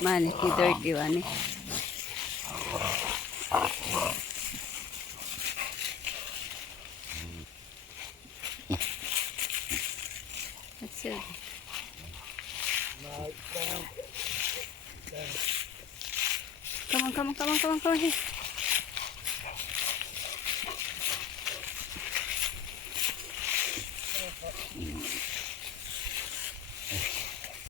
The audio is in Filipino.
Mani, si dirty one eh. That's it. Come on, come on, come on, come on, come on here.